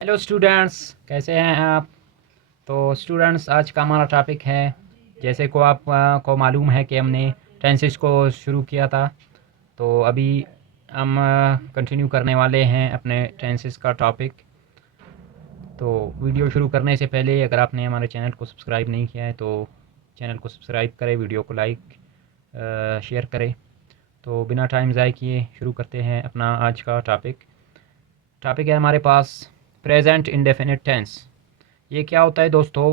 Hello students, कैसे हैं आप। तो स्टूडेंट्स, आज का हमारा टॉपिक है, जैसे को आप को मालूम है कि हमने टेंसेस को शुरू किया था। तो अभी हम कंटिन्यू करने वाले हैं अपने टेंसेस का टॉपिक। तो वीडियो शुरू करने से पहले अगर आपने हमारे चैनल को सब्सक्राइब नहीं किया है तो चैनल को सब्सक्राइब करें, वीडियो को लाइक शेयर करें। तो बिना टाइम ज़ाय किए शुरू करते हैं अपना आज का टॉपिक। टॉपिक है हमारे पास प्रेजेंट इंडेफिनिट टेंस। ये क्या होता है दोस्तों,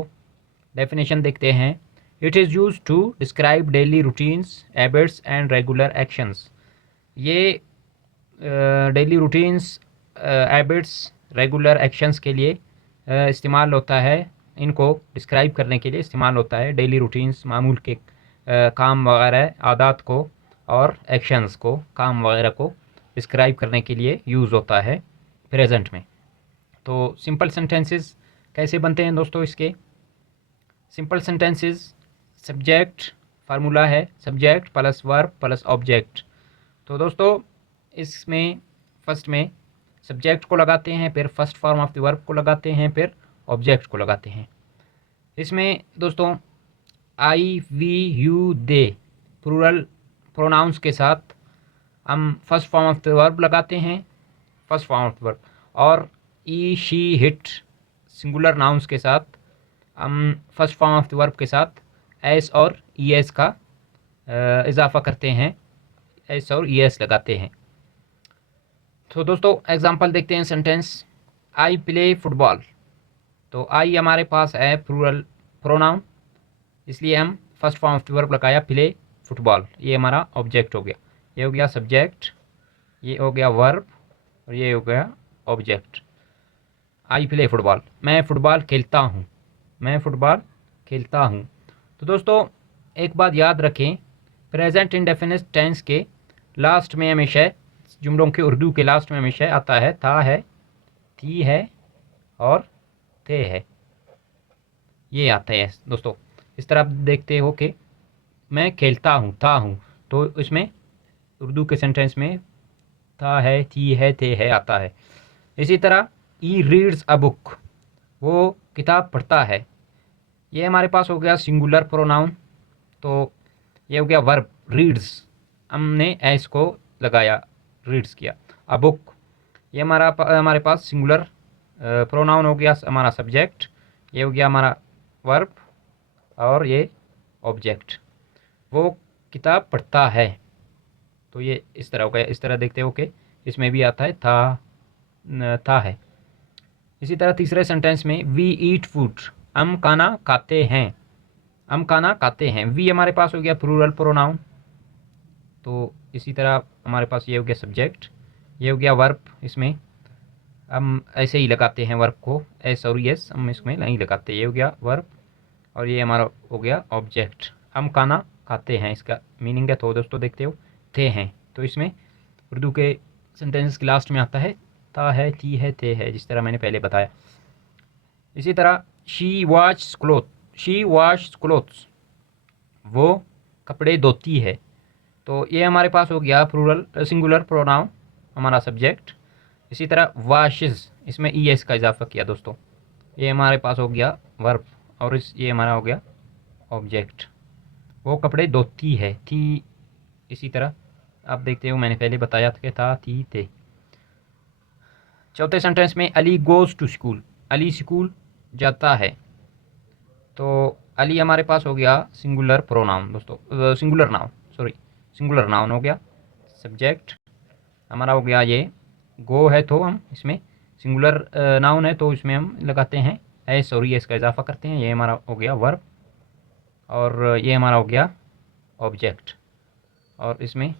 डेफिनेशन देखते हैं। It is use to describe daily routines, habits and regular actions. ये daily routines, habits, regular actions के लिए इस्तेमाल होता है। इनको डिस्क्राइब करने के लिए इस्तेमाल होता है। डेली रूटीन्स, मामूल के काम वगैरह, आदत को, और एक्शंस को, काम वगैरह को डिस्क्राइब करने के लिए यूज़ होता है प्रेजेंट में। तो सिंपल सेंटेंसेस कैसे बनते हैं दोस्तों इसके। सिंपल सेंटेंसेस, सब्जेक्ट फार्मूला है subject plus verb plus object. तो दोस्तों इसमें फर्स्ट में सब्जेक्ट को लगाते हैं, फिर first form of the verb को लगाते हैं, फिर ऑब्जेक्ट को लगाते हैं। इसमें दोस्तों I, we, you, they plural pronouns के साथ हम first form of the verb लगाते हैं, first form of the verb. और he, she, it singular nouns के साथ हम first form of the verb के साथ एस और ई एस का इजाफा करते हैं, एस और ई एस लगाते हैं। तो दोस्तों एग्जांपल देखते हैं सेंटेंस। I play football. तो आई हमारे पास है प्लूरल प्रोनाउन, इसलिए हम first form of the verb लगाया प्ले फुटबॉल। ये हमारा ऑब्जेक्ट हो गया, ये हो गया सब्जेक्ट, ये हो गया वर्ब, और ये हो गया ऑब्जेक्ट। आई प्ले फुटबॉल, मैं फुटबॉल खेलता हूँ, मैं फुटबॉल खेलता हूँ। तो दोस्तों एक बात याद रखें, प्रेजेंट इंडेफिनिट टेंस के लास्ट में हमेशा, जुमलों के उर्दू के लास्ट में हमेशा आता है था है, थी है और थे है। ये आता है दोस्तों। इस तरह आप देखते हो कि मैं खेलता हूँ, था हूँ, तो इसमें उर्दू के सेंटेंस में था है, थी है, थे है आता है। इसी तरह ई रीड्स अ बुक, वो किताब पढ़ता है। ये हमारे पास हो गया सिंगुलर प्रोनाउन, तो ये हो गया वर्ब रीड्स, हमने एस को लगाया, रीड्स किया। अ बुक, ये हमारे पास सिंगुलर प्रोनाउन हो गया, हमारा सब्जेक्ट। ये हो गया हमारा वर्ब, और ये ऑब्जेक्ट। वो किताब पढ़ता है, तो ये इस तरह हो गया। इस तरह देखते हो कि इसमें भी आता है था है। इसी तरह तीसरे सेंटेंस में वी ईट फूड, हम खाना खाते हैं, हम खाना खाते हैं। वी हमारे पास हो गया प्लूरल प्रोनाउन, तो इसी तरह हमारे पास ये हो गया सब्जेक्ट, ये हो गया वर्ब। इसमें हम ऐसे ही लगाते हैं वर्ब को, एस और यस हम इसमें नहीं लगाते। ये हो गया वर्ब, और ये हमारा हो गया ऑब्जेक्ट। हम खाना खाते हैं, इसका मीनिंग है। तो दोस्तों देखते हो थे हैं, तो इसमें उर्दू के सेंटेंसेस के लास्ट में आता है था है, थी है, थे है, जिस तरह मैंने पहले बताया। इसी तरह she wash cloth, she wash clothes, वो कपड़े धोती है। तो ये हमारे पास हो गया प्लूरल सिंगुलर प्रोनाउन, हमारा सब्जेक्ट। इसी तरह वाशिज, इसमें ई एस का इजाफा किया दोस्तों, ये हमारे पास हो गया वर्ब, और ये हमारा हो गया ऑब्जेक्ट। वो कपड़े धोती है, थी। इसी तरह आप देखते हो मैंने पहले बताया था कि था, थी, थे। चौथे सेंटेंस में Ali goes to school, Ali school जाता है। तो अली हमारे पास हो गया सिंगुलर प्रोनाउन दोस्तों, singular noun, sorry, singular noun हो गया। सब्जेक्ट हमारा हो गया ये गो है, तो हम इसमें सिंगुलर नाउन है, तो इसमें हम लगाते हैं एस और एस का इजाफा करते हैं। ये हमारा हो गया वर्ब, और ये हमारा हो गया ऑब्जेक्ट। और इसमें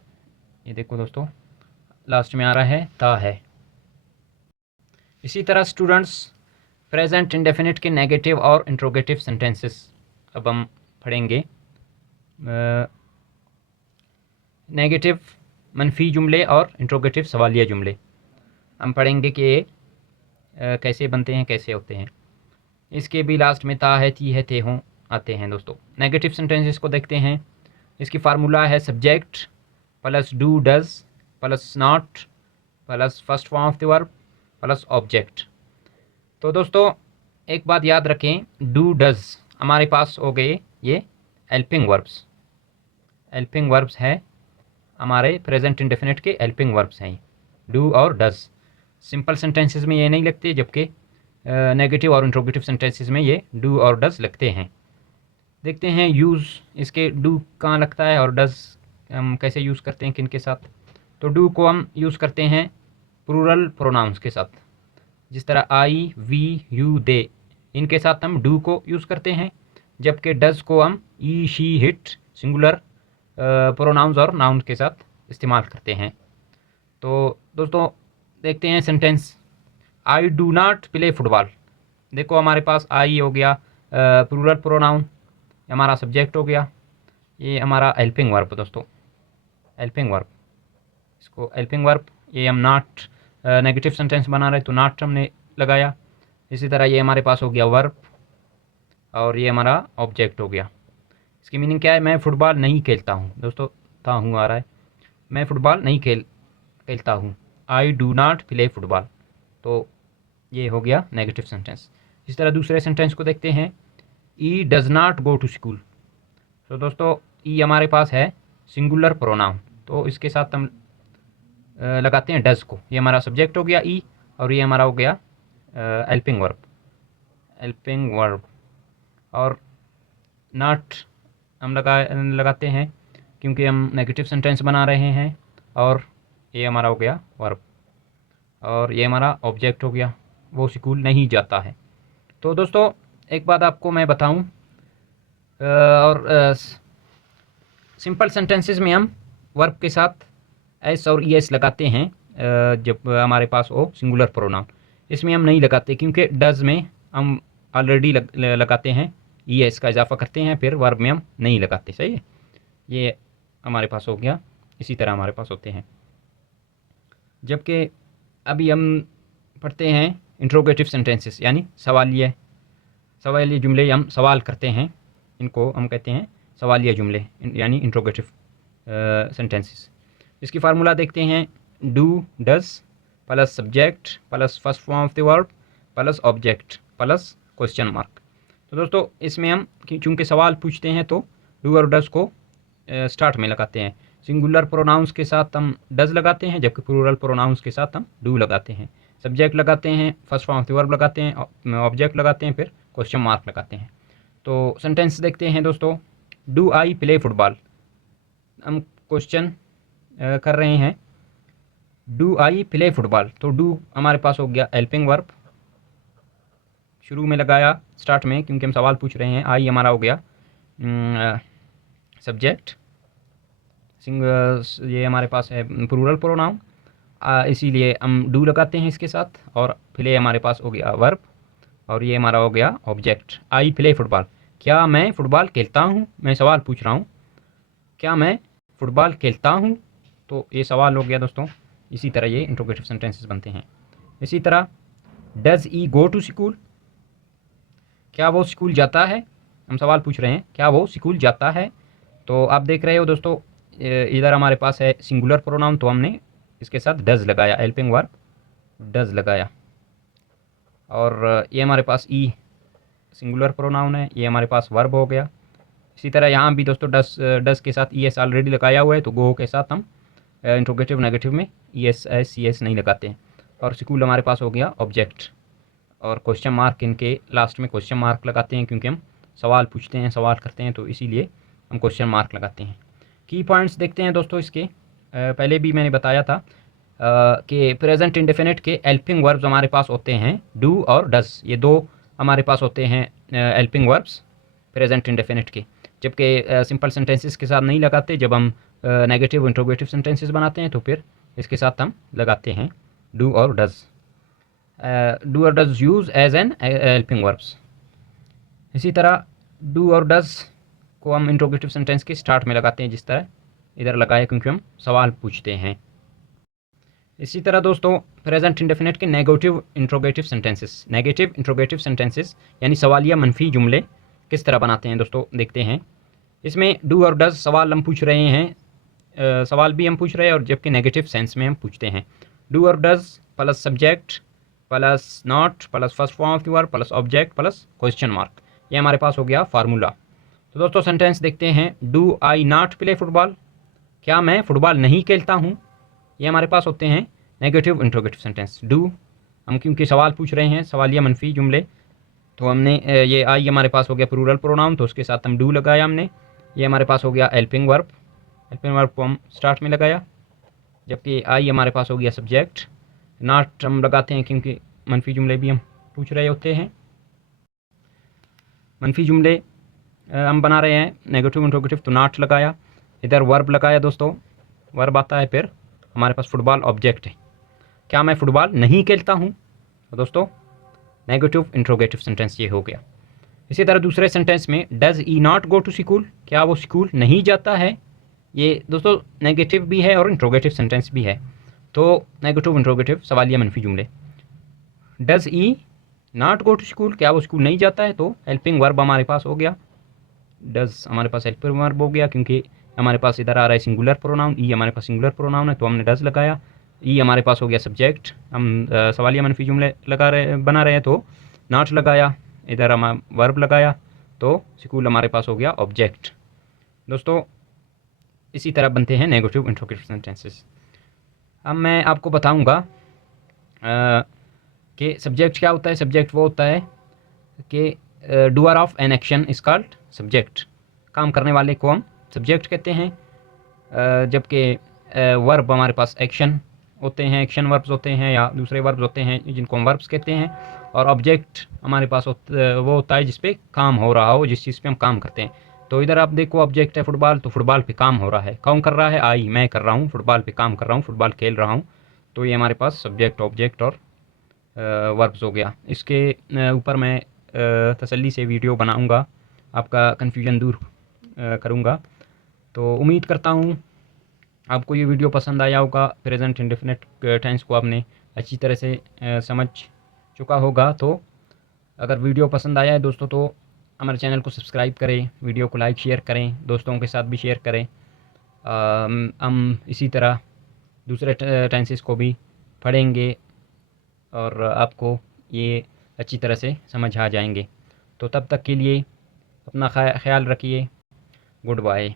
ये देखो दोस्तों लास्ट में आ रहा है था है। इसी तरह स्टूडेंट्स प्रेजेंट इंडेफिनिट के नेगेटिव और इंट्रोगेटिव सेंटेंसेस अब हम पढ़ेंगे। नेगेटिव मनफी जुमले और इंट्रोगेटिव सवालिया जुमले हम पढ़ेंगे कि कैसे बनते हैं, कैसे होते हैं। इसके भी लास्ट में ता है, थी है, थे हों आते हैं दोस्तों। नेगेटिव सेंटेंसेस को देखते हैं। इसकी फार्मूला है subject plus do does plus not plus first form of the verb plus object. तो दोस्तों एक बात याद रखें, डू डज हमारे पास हो गए ये हेल्पिंग वर्ब्स। हेल्पिंग वर्ब्स है हमारे प्रेजेंट इंडेफिनिट के हेल्पिंग वर्ब्स हैं डू और डज। सिंपल सेंटेंसेस में ये नहीं लगते, जबकि नेगेटिव और इंट्रोगेटिव सेंटेंसेस में ये डू और डज लगते हैं। देखते हैं यूज़ इसके डू कहाँ लगता है और डज हम कैसे यूज़ करते हैं, किन के साथ। तो डू को हम यूज़ करते हैं प्लूरल प्रोनाउंस के साथ, जिस तरह आई, वी, यू, दे, इनके साथ हम डू को यूज़ करते हैं। जबकि डज को हम ई, शी, हिट सिंगुलर प्रोनाउंस और नाउन के साथ इस्तेमाल करते हैं। तो दोस्तों देखते हैं sentence, I do not play football. देखो हमारे पास आई हो गया प्लूरल प्रोनाउन, हमारा सब्जेक्ट हो गया, ये हमारा हेल्पिंग वर्ब दोस्तों, हेल्पिंग वर्ब। इसको हेल्पिंग वर्ब, ये हम नॉट नेगेटिव सेंटेंस बना रहे तो नॉट हमने लगाया। इसी तरह ये हमारे पास हो गया वर्ब और ये हमारा ऑब्जेक्ट हो गया। इसकी मीनिंग क्या है, मैं फुटबॉल नहीं खेलता हूँ दोस्तों, था हूँ आ रहा है, मैं फुटबॉल नहीं खेलता हूँ, I do not play football. तो ये हो गया नेगेटिव सेंटेंस। इस तरह दूसरे सेंटेंस को देखते हैं, he does not go to school. तो दोस्तों ई हमारे पास है सिंगुलर प्रोनाउन, तो इसके साथ हम लगाते हैं डज को। ये हमारा सब्जेक्ट हो गया ई और ये हमारा हो गया हेल्पिंग वर्ब, हेल्पिंग वर्ब। और नॉट हम लगाते हैं क्योंकि हम नेगेटिव सेंटेंस बना रहे हैं, और ये हमारा हो गया वर्ब और ये हमारा ऑब्जेक्ट हो गया, वो स्कूल नहीं जाता है। तो दोस्तों एक बात आपको मैं बताऊं, और सिंपल सेंटेंसेस में हम वर्ब के साथ एस और ई एस लगाते हैं जब हमारे पास हो सिंगुलर प्रोनाउन। इसमें हम नहीं लगाते क्योंकि डज में हम ऑलरेडी लगाते हैं, ई एस का इजाफा करते हैं, फिर वर्ब में हम नहीं लगाते। सही है, ये हमारे पास हो गया। इसी तरह हमारे पास होते हैं। जबकि अभी हम पढ़ते हैं इंट्रोगेटिव सेंटेंसेस, यानी सवालिया जुमले, हम सवाल करते हैं, इनको हम कहते हैं सवालिया जुमले यानी इंट्रोगेटिव सेंटेंसेस। इसकी फार्मूला देखते हैं, do does plus subject plus first form of the verb plus object plus question mark. तो दोस्तों इसमें हम चूँकि सवाल पूछते हैं तो डू और डज को स्टार्ट में लगाते हैं। सिंगुलर प्रोनाउंस के साथ हम डज लगाते हैं, जबकि प्लूरल प्रोनाउंस के साथ हम डू लगाते हैं। सब्जेक्ट लगाते हैं, first form of the verb लगाते हैं, ऑब्जेक्ट लगाते हैं, फिर क्वेश्चन मार्क लगाते हैं। तो सेंटेंस देखते हैं दोस्तों, डू आई प्ले फुटबॉल। हम क्वेश्चन कर रहे हैं, डू आई प्ले फुटबॉल। तो डू हमारे पास हो गया हेल्पिंग वर्ब, शुरू में लगाया स्टार्ट में क्योंकि हम सवाल पूछ रहे हैं। आई हमारा हो गया सब्जेक्ट, ये हमारे पास है प्लूरल प्रोनाउन, इसीलिए हम डू लगाते हैं इसके साथ। और प्ले हमारे पास हो गया वर्ब और ये हमारा हो गया ऑब्जेक्ट। आई प्ले फुटबॉल, क्या मैं फुटबॉल खेलता हूँ, मैं सवाल पूछ रहा हूँ, क्या मैं फुटबॉल खेलता हूँ, तो ये सवाल हो गया दोस्तों। इसी तरह ये इंट्रोगेटिव सेंटेंसेस बनते हैं। इसी तरह does he go to school, क्या वो स्कूल जाता है, हम सवाल पूछ रहे हैं क्या वो स्कूल जाता है। तो आप देख रहे हो दोस्तों, इधर हमारे पास है सिंगुलर प्रोनाउन, तो हमने इसके साथ डज लगाया, हेल्पिंग वर्ब डज लगाया। और ये हमारे पास ई सिंगुलर प्रोनाउन है, ये हमारे पास वर्ब हो गया। इसी तरह यहाँ भी दोस्तों डज के साथ ई एस ऑलरेडी लगाया हुआ है, तो गो के साथ हम इंट्रोगेटिव नेगेटिव में E S S C S नहीं लगाते हैं। और स्कूल हमारे पास हो गया ऑब्जेक्ट, और क्वेश्चन मार्क इनके लास्ट में क्वेश्चन मार्क लगाते हैं क्योंकि हम सवाल पूछते हैं, सवाल करते हैं, तो इसीलिए हम क्वेश्चन मार्क लगाते हैं। की पॉइंट्स देखते हैं दोस्तों इसके। पहले भी मैंने बताया था कि प्रेजेंट इंडेफिनिट के हेल्पिंग वर्ब्स हमारे पास होते हैं डू और डज, ये दो हमारे पास होते हैं हेल्पिंग वर्ब्स प्रेजेंट इंडेफिनिट के। जबकि सिंपल सेंटेंसेस के साथ नहीं लगाते, जब हम नेगेटिव इंट्रोगेटिव सेंटेंसेस बनाते हैं तो फिर इसके साथ हम लगाते हैं डू और डज। डू और does use as an helping verbs. इसी तरह डू और डज को हम इंट्रोगेटिव सेंटेंस के स्टार्ट में लगाते हैं, जिस तरह इधर लगाया क्योंकि हम सवाल पूछते हैं। इसी तरह दोस्तों प्रेजेंट इंडेफिनिट के नेगेटिव इंट्रोगेटिव सेंटेंसेस यानी सवालिया मनफी जुमले किस तरह बनाते हैं दोस्तों, देखते हैं। इसमें डू और डज सवाल हम पूछ रहे हैं, सवाल भी हम पूछ रहे हैं, और जबकि नेगेटिव सेंस में हम पूछते हैं। डू और does plus subject plus not plus first form of the verb plus object plus question mark, ये हमारे पास हो गया फार्मूला। तो दोस्तों सेंटेंस देखते हैं। Do I not play football, क्या मैं फुटबॉल नहीं खेलता हूँ, ये हमारे पास होते हैं नेगेटिव इंट्रोगेटिव सेंटेंस। डू हम क्योंकि सवाल पूछ रहे हैं, सवालिया मनफी जुमले, तो हमने ये आई हमारे पास हो गया प्लूरल प्रोनाउन, तो उसके साथ हम डू लगाया हमने। ये हमारे पास हो गया हेल्पिंग वर्ब, हेल्पिंग वर्ब को हम स्टार्ट में लगाया, जबकि आई हमारे पास हो गया सब्जेक्ट। नॉट हम लगाते हैं क्योंकि मनफी जुमले भी हम पूछ रहे होते हैं, मनफी जुमले हम बना रहे हैं नेगेटिव इंट्रोगेटिव, तो नॉट लगाया। इधर वर्ब लगाया दोस्तों, वर्ब आता है, फिर हमारे पास फुटबॉल ऑब्जेक्ट है। क्या मैं फुटबॉल नहीं खेलता हूँ, तो दोस्तों नेगेटिव इंट्रोगेटिव सेंटेंस ये हो गया। इसी तरह दूसरे सेंटेंस में does he not go to school, क्या वो स्कूल नहीं जाता है, ये दोस्तों नेगेटिव भी है और इंट्रोगेटिव सेंटेंस भी है। तो नेगेटिव इंट्रोगेटिव सवालिया मनफी जुमले। Does he not go to school, क्या वो स्कूल नहीं जाता है, तो हेल्पिंग वर्ब हमारे पास हो गया, डज हमारे पास हेल्पिंग वर्ब हो गया, क्योंकि हमारे पास इधर आ रहा है सिंगुलर प्रोनाउन, ई हमारे पास सिंगुलर प्रोनाउन है, तो हमने डज लगाया। ई हमारे पास हो गया सब्जेक्ट, हम सवालिया मनफी जुमले बना रहे हैं, तो नॉट लगाया, इधर हम वर्ब लगाया, तो स्कूल हमारे पास हो गया ऑब्जेक्ट। दोस्तों इसी तरह बनते हैं नेगेटिव इंट्रोगेटिव सेंटेंसेस। अब मैं आपको बताऊंगा कि सब्जेक्ट क्या होता है। सब्जेक्ट वो होता है कि doer of an action is called subject, काम करने वाले को हम सब्जेक्ट कहते हैं, जबकि वर्ब हमारे पास एक्शन होते हैं, एक्शन वर्ब्स होते हैं या दूसरे वर्ब्स होते हैं जिनको हम वर्ब्स कहते हैं, और ऑब्जेक्ट हमारे पास वो होता है जिस पे काम हो रहा हो, जिस चीज़ पे हम काम करते हैं। तो इधर आप देखो ऑब्जेक्ट है फुटबॉल, तो फुटबॉल पे काम हो रहा है, कौन कर रहा है, आई, मैं कर रहा हूँ, फुटबॉल पे काम कर रहा हूँ, फुटबॉल खेल रहा हूँ। तो ये हमारे पास सब्जेक्ट ऑब्जेक्ट और वर्ब्स हो गया। इसके ऊपर मैं तसल्ली से वीडियो बनाऊंगा, आपका कन्फ्यूजन दूर करूंगा। तो उम्मीद करता हूँ आपको ये वीडियो पसंद आया होगा। प्रेजेंट इंडेफिनिट टेंस को आपने अच्छी तरह से समझ चुका होगा। तो अगर वीडियो पसंद आया है दोस्तों, तो हमारे चैनल को सब्सक्राइब करें, वीडियो को लाइक शेयर करें, दोस्तों के साथ भी शेयर करें। हम इसी तरह दूसरे टेंसेस को भी पढ़ेंगे और आपको ये अच्छी तरह से समझ आ जाएंगे। तो तब तक के लिए अपना ख्याल रखिए। Good bye.